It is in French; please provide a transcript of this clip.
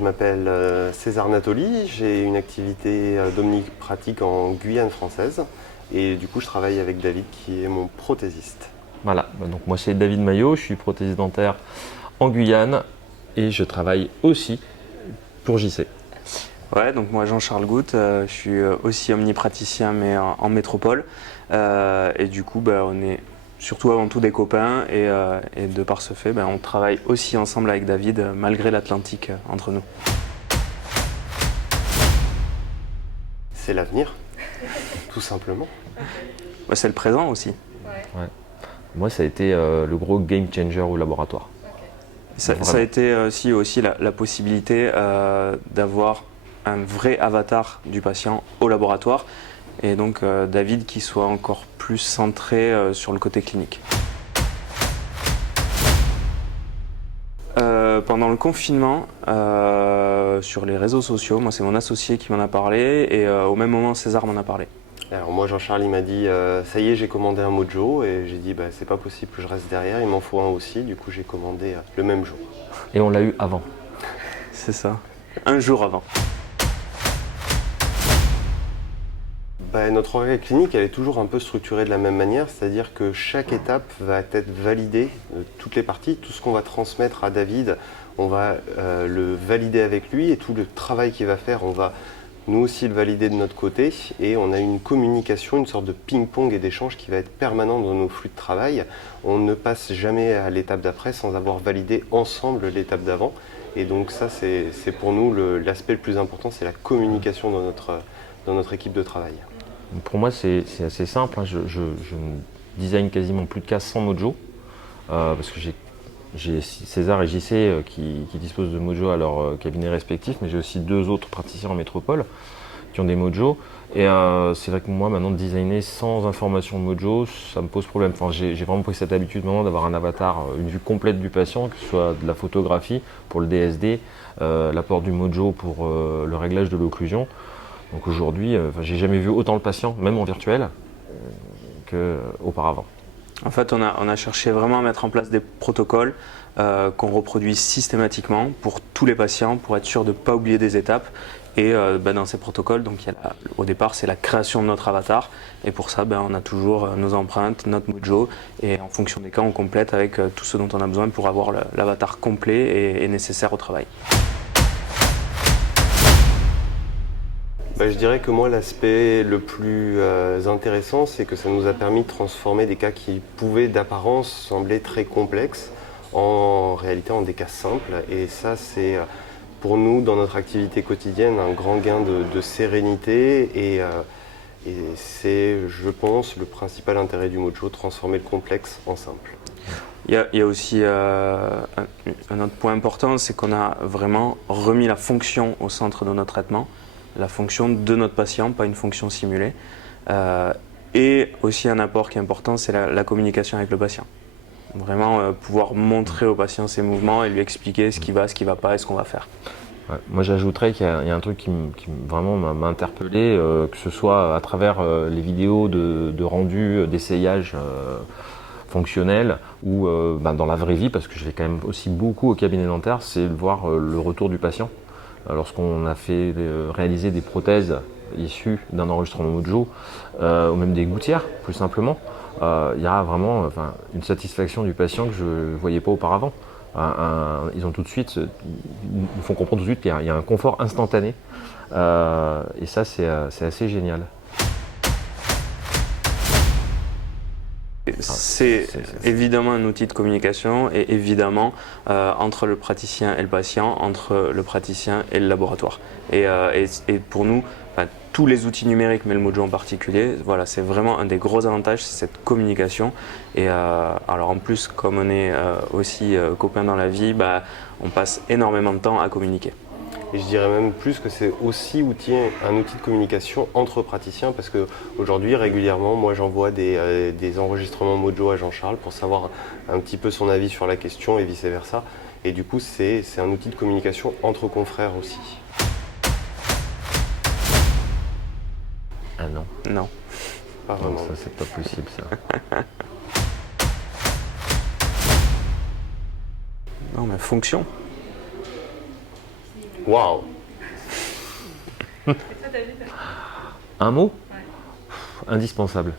je m'appelle César Natoli, j'ai une activité d'omnipratique en Guyane française et du coup je travaille avec David qui est mon prothésiste. Voilà, donc moi c'est David Maillot, je suis prothésiste dentaire en Guyane et je travaille aussi pour JC. Ouais, donc moi Jean-Charles Goutte, je suis aussi omnipraticien mais en métropole et du coup on est surtout avant tout des copains et de par ce fait on travaille aussi ensemble avec David malgré l'Atlantique entre nous. C'est l'avenir, tout simplement. C'est le présent aussi. Ouais. Moi ça a été le gros game changer au laboratoire. Ça a été aussi la possibilité d'avoir un vrai avatar du patient au laboratoire et donc David qui soit encore plus centré sur le côté clinique. Pendant le confinement, sur les réseaux sociaux, moi c'est mon associé qui m'en a parlé et au même moment César m'en a parlé. Alors moi Jean-Charles il m'a dit ça y est j'ai commandé un Mojo et j'ai dit c'est pas possible que je reste derrière, il m'en faut un aussi, du coup j'ai commandé le même jour. Et on l'a eu avant. C'est ça, un jour avant. Notre horaire clinique elle est toujours un peu structurée de la même manière, c'est-à-dire que chaque étape va être validée, toutes les parties, tout ce qu'on va transmettre à David, on va le valider avec lui et tout le travail qu'il va faire, on va nous aussi le valider de notre côté et on a une communication, une sorte de ping-pong et d'échange qui va être permanent dans nos flux de travail. On ne passe jamais à l'étape d'après sans avoir validé ensemble l'étape d'avant et donc ça c'est pour nous l'aspect le plus important, c'est la communication dans notre équipe de travail. Pour moi c'est assez simple, je design quasiment plus de cas sans Mojo parce que j'ai César et JC qui disposent de Mojo à leur cabinet respectif, mais j'ai aussi 2 autres praticiens en métropole qui ont des Mojo. Et c'est vrai que moi, maintenant, de designer sans information Mojo, ça me pose problème. Enfin, j'ai vraiment pris cette habitude maintenant d'avoir un avatar, une vue complète du patient, que ce soit de la photographie pour le DSD, l'apport du Mojo pour le réglage de l'occlusion. Donc aujourd'hui, j'ai jamais vu autant le patient, même en virtuel, qu'auparavant. En fait, on a cherché vraiment à mettre en place des protocoles qu'on reproduit systématiquement pour tous les patients pour être sûr de ne pas oublier des étapes. Et dans ces protocoles, donc, au départ, c'est la création de notre avatar. Et pour ça, on a toujours nos empreintes, notre Mojo. Et en fonction des cas, on complète avec tout ce dont on a besoin pour avoir l'avatar complet et nécessaire au travail. Je dirais que moi, l'aspect le plus intéressant, c'est que ça nous a permis de transformer des cas qui pouvaient d'apparence sembler très complexes en réalité en des cas simples. Et ça, c'est pour nous, dans notre activité quotidienne, un grand gain de sérénité. Et c'est, je pense, le principal intérêt du Mojo, transformer le complexe en simple. Il y a aussi un autre point important, c'est qu'on a vraiment remis la fonction au centre de notre traitement. La fonction de notre patient, pas une fonction simulée. Et aussi un apport qui est important, c'est la communication avec le patient. Vraiment pouvoir montrer au patient ses mouvements et lui expliquer ce qui va pas et ce qu'on va faire. Ouais, moi j'ajouterais qu'il y a un truc qui vraiment m'a interpellé, que ce soit à travers les vidéos de rendu, d'essayage fonctionnel ou dans la vraie vie, parce que je vais quand même aussi beaucoup au cabinet dentaire, c'est de voir le retour du patient. Lorsqu'on a fait réaliser des prothèses issues d'un enregistrement Mojo, ou même des gouttières, plus simplement, il y a vraiment une satisfaction du patient que je ne voyais pas auparavant. Ils ont tout de suite, ils nous font comprendre tout de suite qu'il y a un confort instantané, et ça c'est assez génial. C'est évidemment un outil de communication et évidemment entre le praticien et le patient, entre le praticien et le laboratoire. Et pour nous, tous les outils numériques, mais le Mojo en particulier, voilà, c'est vraiment un des gros avantages, c'est cette communication. Et alors en plus, comme on est aussi copains dans la vie, on passe énormément de temps à communiquer. Et je dirais même plus que c'est aussi un outil de communication entre praticiens parce qu'aujourd'hui, régulièrement, moi j'envoie des enregistrements Mojo à Jean-Charles pour savoir un petit peu son avis sur la question et vice-versa. Et du coup, c'est un outil de communication entre confrères aussi. Ah non. Non. Pas vraiment. Non, ça c'est pas possible ça. Non mais fonction. Waouh. Et toi, David? Un mot? Ouais. Indispensable.